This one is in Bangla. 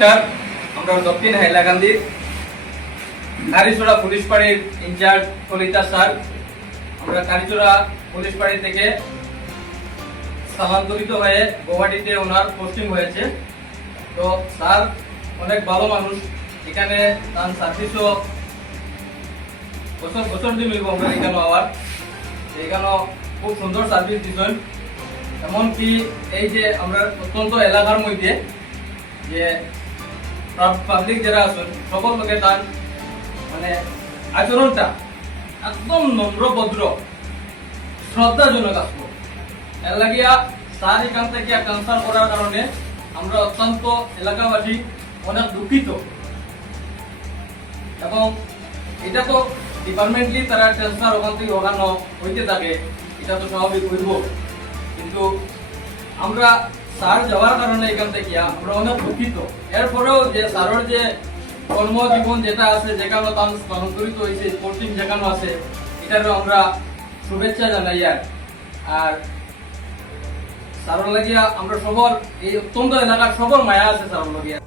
আমরা দক্ষিণ হাইলাকান্দি কারিচোড়া পুলিশ পাড়ির ইনচার্জ কলিতা স্যার আমরা কারিচোড়া পুলিশ পাড়ি থেকে স্থানান্তরিত হয়ে গুয়াহাটিতে ওনার পোস্টিং হয়েছে তো স্যার অনেক ভালো মানুষ এখানে তার সার্ভিসও বছর বছর মিলব আমরা এখানে আবার এখানে খুব সুন্দর সার্ভিস দিচ্ছেন এমনকি এই যে আমরা অত্যন্ত এলাকার মধ্যে যে পাবলিক যারা আছেন, সকল লোকে তার মানে আচরণটা একদম নম্র, ভদ্র, শ্রদ্ধাজনক আসব। এর স্যার এখান থেকে ট্রান্সফার করার কারণে আমরা অত্যন্ত এলাকাবাসী অনেক দুঃখিত। এবং এটা তো ডিপার্টমেন্টলি তারা ট্রান্সফার ওখান থেকে ওখানো হইতে থাকে, এটা তো স্বাভাবিক হইব। কিন্তু আমরা স্যার যাওয়ার কারণে এখান থেকে আমরা অনেক দুঃখিত। এরপরেও যে স্যারের যে কর্মজীবন যেটা আছে যেখানে তার স্থানান্তরিত হয়েছে স্পোর্টিং যেখানে আছে, এটারও আমরা শুভেচ্ছা জানাই আর। আর স্যারের লাগিয়া আমরা সবর, এই অত্যন্ত এলাকার সবর মায়া আছে স্যারের লাগিয়া।